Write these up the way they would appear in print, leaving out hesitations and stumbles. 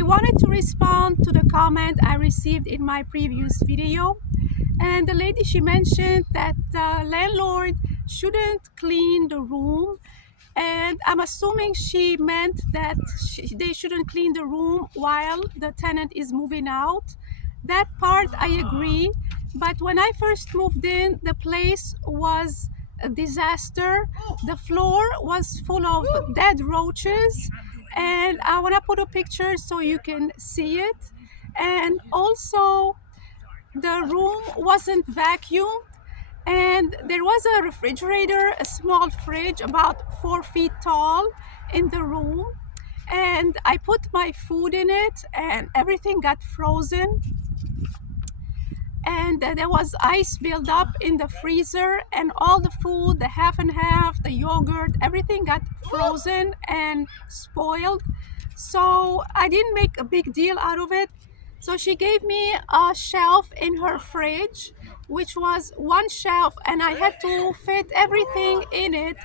I wanted to respond to the comment I received in my previous video. And the lady, she mentioned that the landlord shouldn't clean the room. And I'm assuming she meant that they shouldn't clean the room while the tenant is moving out. That part I agree. But when I first moved in, the place was a disaster. The floor was full of dead roaches. And I want to put a picture so you can see it. And also, the room wasn't vacuumed, and there was a refrigerator, a small fridge about 4 feet tall in the room, and I put my food in it and everything got frozen, and there was ice built up in the freezer, and all the food, the half and half, the yogurt, everything got frozen and spoiled. So I didn't make a big deal out of it. So she gave me a shelf in her fridge, which was one shelf, and I had to fit everything in it,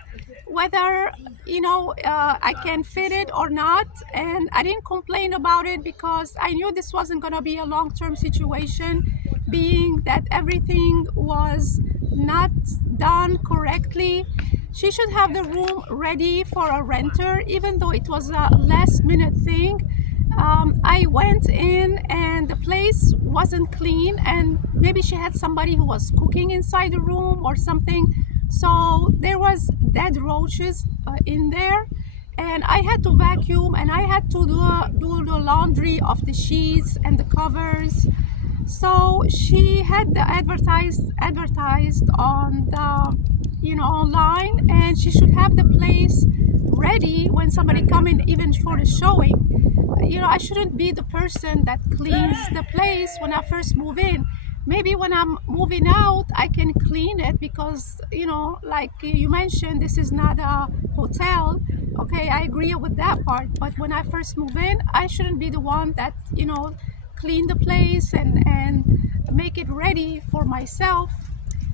whether I can fit it or not. And I didn't complain about it because I knew this wasn't going to be a long-term situation, being that everything was not done correctly. She should have the room ready for a renter, even though it was a last-minute thing. I went in and the place wasn't clean, and maybe she had somebody who was cooking inside the room or something. So there was dead roaches in there, and I had to vacuum, and I had to do the laundry of the sheets and the covers. So she had the advertised on the online, and she should have the place ready when somebody come in, even for the showing. I shouldn't be the person that cleans the place when I first move in. Maybe when I'm moving out, I can clean it because, like you mentioned, this is not a hotel. Okay, I agree with that part. But when I first move in, I shouldn't be the one that, clean the place and make it ready for myself.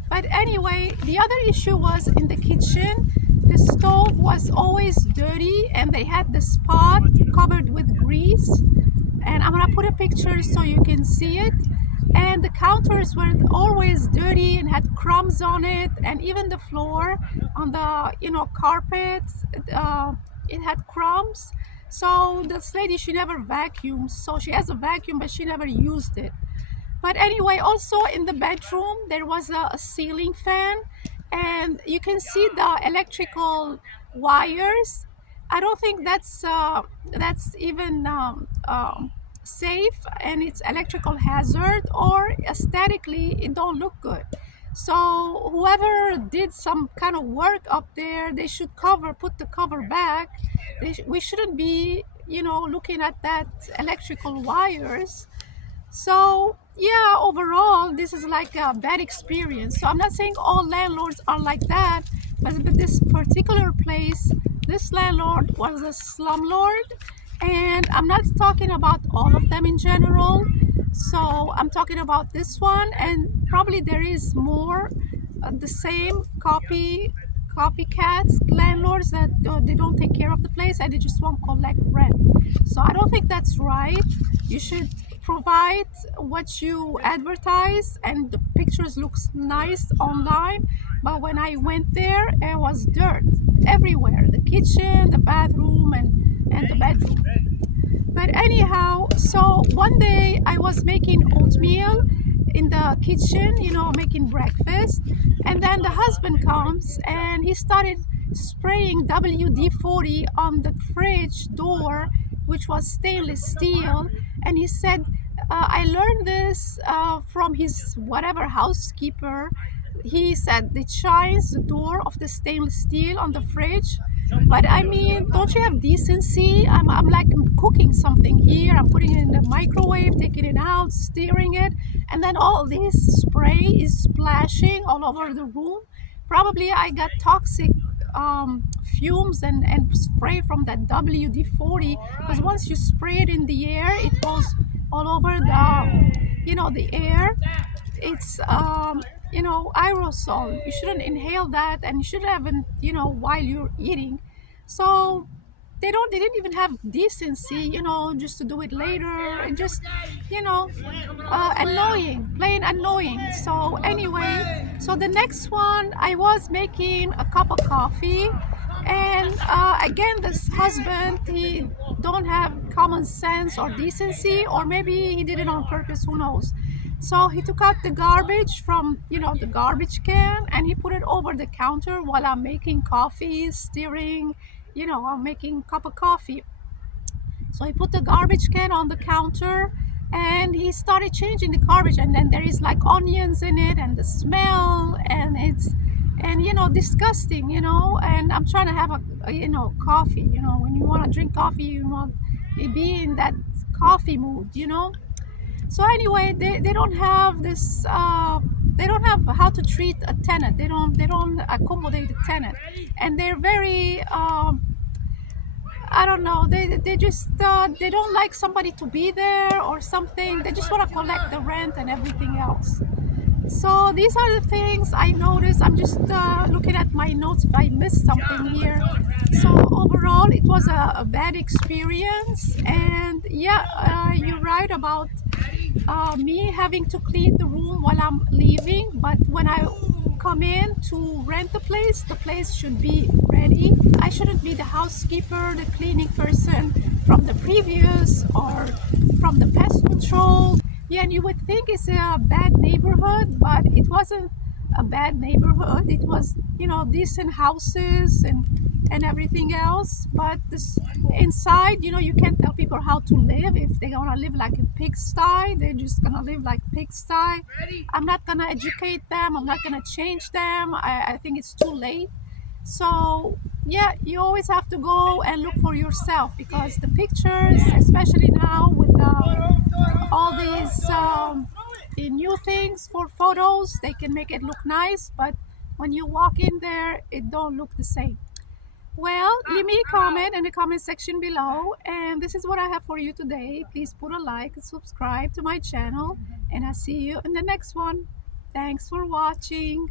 But anyway, the other issue was in the kitchen. The stove was always dirty, and they had this pot covered with grease. And I'm gonna put a picture so you can see it. And the counters were always dirty and had crumbs on it, and even the floor on the carpet, it had crumbs. So this lady, she never vacuums. So she has a vacuum, but she never used it. But anyway, also in the bedroom, there was a ceiling fan, and you can see the electrical wires. I don't think that's even safe, and it's electrical hazard, or aesthetically, it don't look good. So whoever did some kind of work up there, they should put the cover back. We shouldn't be, looking at that electrical wires. So yeah, overall, this is like a bad experience. So I'm not saying all landlords are like that, but this particular place, this landlord was a slumlord, and I'm not talking about all of them in general. So I'm talking about this one, and probably there is more the same copycats landlords that they don't take care of the place and they just won't collect rent. So I don't think that's right. You should provide what you advertise, and the pictures looks nice online, but when I went there, it was dirt everywhere, the kitchen, the bathroom, and the bedroom. But anyhow, so one day I was making oatmeal in the kitchen, making breakfast, and then the husband comes and he started spraying WD-40 on the fridge door, which was stainless steel. And he said, I learned this from his whatever housekeeper. He said it shines the door of the stainless steel on the fridge. But I mean, don't you have decency? I'm like cooking something here. I'm putting it in the microwave, taking it out, stirring it, and then all this spray is splashing all over the room. Probably I got toxic fumes and spray from that WD-40, because once you spray it in the air, it goes all over the air. It's aerosol. You shouldn't inhale that, and you shouldn't have while you're eating. So they didn't even have decency, just to do it later, and just, you know annoying, plain annoying. So anyway, so the next one, I was making a cup of coffee, and again, this husband, he don't have common sense or decency, or maybe he did it on purpose, who knows. So he took out the garbage from, the garbage can, and he put it over the counter while I'm making coffee, stirring, I'm making cup of coffee. So he put the garbage can on the counter, and he started changing the garbage, and then there is like onions in it, and the smell, and it's, and disgusting, and I'm trying to have a coffee. When you want to drink coffee, you want to be in that coffee mood. So anyway, they don't have this, they don't have how to treat a tenant. They don't accommodate the tenant, and they're very, I don't know. They just, they don't like somebody to be there or something. They just want to collect the rent and everything else. So these are the things I noticed. I'm just looking at my notes if I missed something here. So overall, it was a bad experience. And yeah, you're right about me having to clean the room while I'm leaving. But when I come in to rent the place should be ready. I shouldn't be the housekeeper, the cleaning person from the previous, or from the pest control. Yeah, and you would think it's a bad neighborhood, but it wasn't a bad neighborhood. It was, decent houses and everything else. But this inside, you can't tell people how to live. If they want to live like a pigsty, they're just gonna live like pigsty. I'm not gonna educate them. I'm not gonna change them. I think it's too late. So yeah, you always have to go and look for yourself, because the pictures, especially now with all these new things for photos, they can make it look nice, but when you walk in there, it don't look the same. Well, leave me a comment in the comment section below, and this is what I have for you today. Please put a like and subscribe to my channel, and I'll see you in the next one. Thanks for watching.